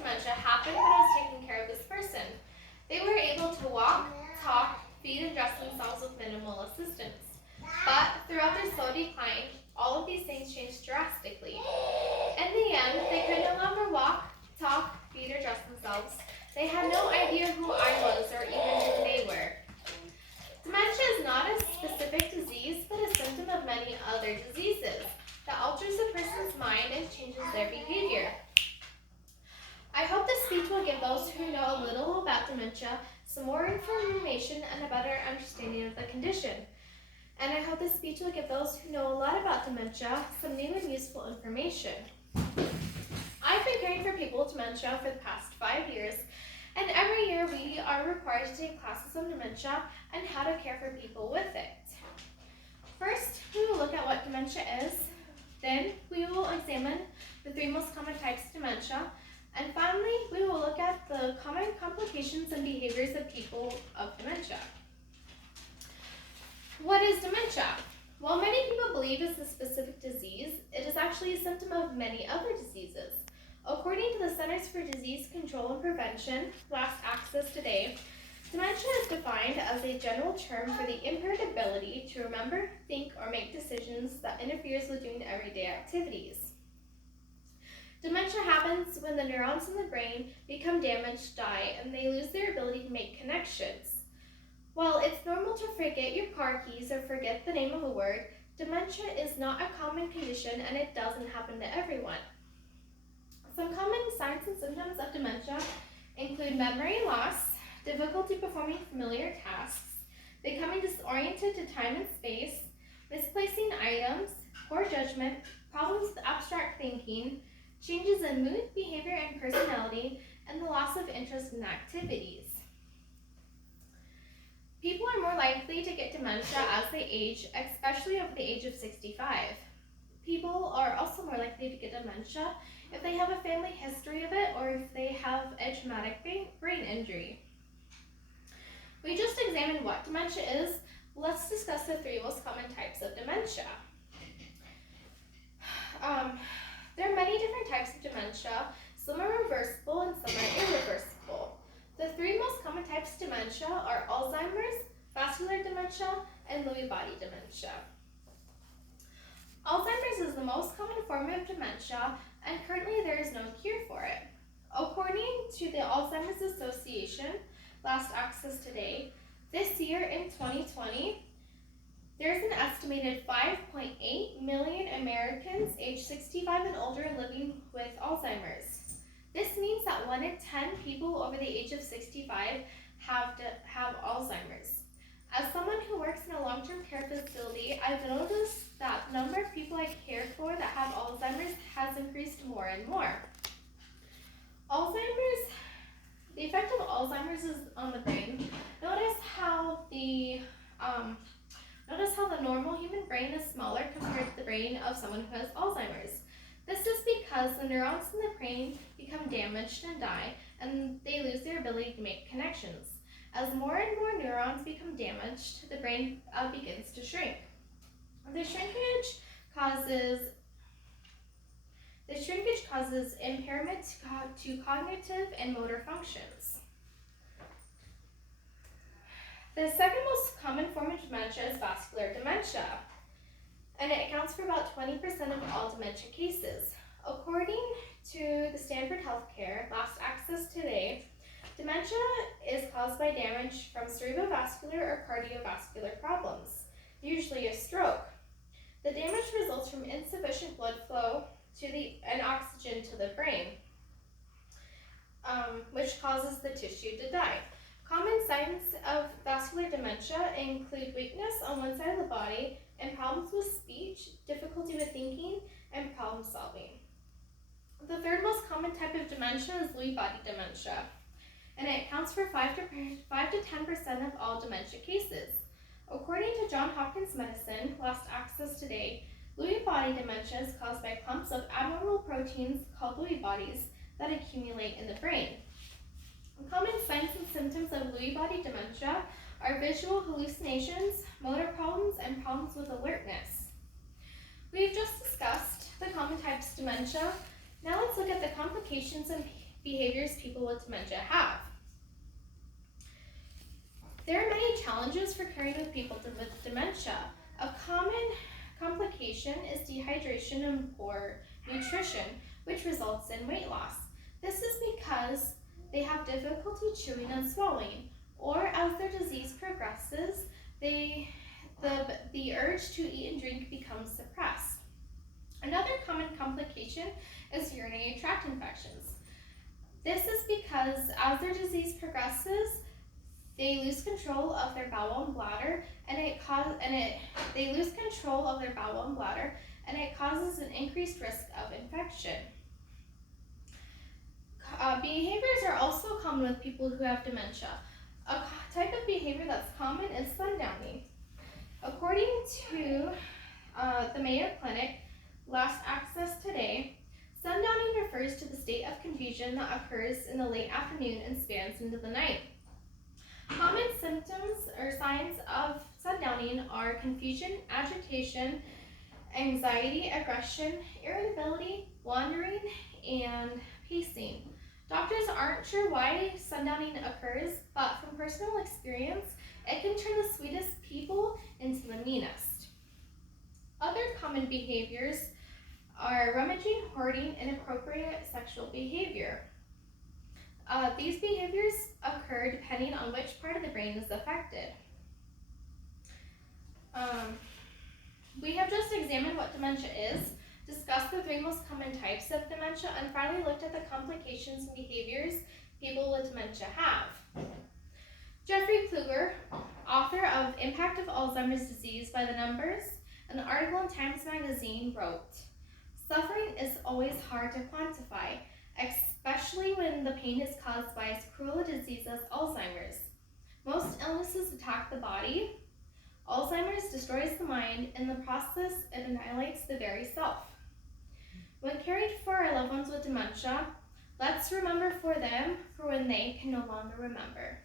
dementia happened when I was taking care of this person. They were able to walk, talk, feed, and dress themselves with minimal assistance. But throughout their slow decline, all of these things changed drastically. In the end, they could no longer walk, talk, feed, or dress themselves. They had no idea who I was or even who they were. Dementia is not a specific disease, but a symptom of many other diseases that alters a person's mind and changes their behavior. I hope this speech will give those who know a little about dementia some more information and a better understanding of the condition. And I hope this speech will give those who know a lot about dementia some new and useful information. I've been caring for people with dementia for the past 5 years, and every year we are required to take classes on dementia and how to care for people with it. First, we will look at what dementia is. Then, we will examine the 3 most common types of dementia. And finally, we will look at the common complications and behaviors of people of dementia. What is dementia? While many people believe it's a specific disease, it is actually a symptom of many other diseases. According to the Centers for Disease Control and Prevention, last access today, dementia is defined as a general term for the impaired ability to remember, think, or make decisions that interferes with doing everyday activities. Dementia happens when the neurons in the brain become damaged, die, and they lose their ability to make connections. While it's normal to forget your car keys or forget the name of a word, dementia is not a common condition and it doesn't happen to everyone. Some common signs and symptoms of dementia include memory loss, difficulty performing familiar tasks, becoming disoriented to time and space, misplacing items, poor judgment, problems with abstract thinking, changes in mood, behavior, and personality, and the loss of interest in activities. People are more likely to get dementia as they age, especially over the age of 65. People are also more likely to get dementia if they have a family history of it or if they have a traumatic brain injury. We just examined what dementia is. Let's discuss the 3 most common types of dementia. There are many different types of dementia. Some are reversible and some are irreversible. The 3 most common types of dementia are Alzheimer's, vascular dementia, and Lewy body dementia. Alzheimer's is the most common form of dementia, and currently there is no cure for it. According to the Alzheimer's Association, last access today, this year in 2020, there's an estimated 5.8 million Americans aged 65 and older living with Alzheimer's. This means that 1 in 10 people over the age of 65 have Alzheimer's. As someone who works in a long-term care facility, I've noticed that the number of people I care for that have Alzheimer's has increased more and more. The effect of Alzheimer's is on the brain. Notice how the normal human brain is smaller compared to the brain of someone who has Alzheimer's. This is because the neurons in the brain become damaged and die, and they lose their ability to make connections. As more and more neurons become damaged, the brain begins to shrink. The shrinkage causes impairment to cognitive and motor functions. The second most common form of dementia is vascular dementia, and it accounts for about 20% of all dementia cases. According to the Stanford Healthcare last access today, dementia is caused by damage from cerebrovascular or cardiovascular problems, usually a stroke. The damage results from insufficient blood flow and oxygen to the brain, which causes the tissue to die. Common signs of vascular dementia include weakness on one side of the body and problems with speech, difficulty with thinking, and problem solving. The third most common type of dementia is Lewy body dementia, and it accounts for 5 to 10% of all dementia cases. According to Johns Hopkins Medicine, last access today, Lewy body dementia is caused by clumps of abnormal proteins called Lewy bodies that accumulate in the brain. Common signs and symptoms of Lewy body dementia are visual hallucinations, motor problems, and problems with alertness. We've just discussed the common types of dementia. Now let's look at the complications and behaviors people with dementia have. There are many challenges for caring with people with dementia. A common complication is dehydration and poor nutrition, which results in weight loss. This is because they have difficulty chewing and swallowing, or as their disease progresses, the urge to eat and drink becomes suppressed. Another common complication is urinary tract infections. This is because as their disease progresses, they lose control of their bowel and bladder, and it causes an increased risk of infection. Behaviors are also common with people who have dementia. A type of behavior that's common is sundowning. According to the Mayo Clinic, Last Access Today, sundowning refers to the state of confusion that occurs in the late afternoon and spans into the night. Common symptoms or signs of sundowning are confusion, agitation, anxiety, aggression, irritability, wandering, and pacing. Doctors aren't sure why sundowning occurs, but from personal experience, it can turn the sweetest people into the meanest. Other common behaviors are rummaging, hoarding, and inappropriate sexual behavior. These behaviors occur depending on which part of the brain is affected. We have just examined what dementia is, discussed the 3 most common types of dementia, and finally looked at the complications and behaviors people with dementia have. Jeffrey Kluger, author of Impact of Alzheimer's Disease by the Numbers, an article in Times Magazine, wrote, "Suffering is always hard to quantify, especially when the pain is caused by as cruel a disease as Alzheimer's. Most illnesses attack the body. Alzheimer's destroys the mind. In the process, it annihilates the very self. When caring for our loved ones with dementia, let's remember for them for when they can no longer remember."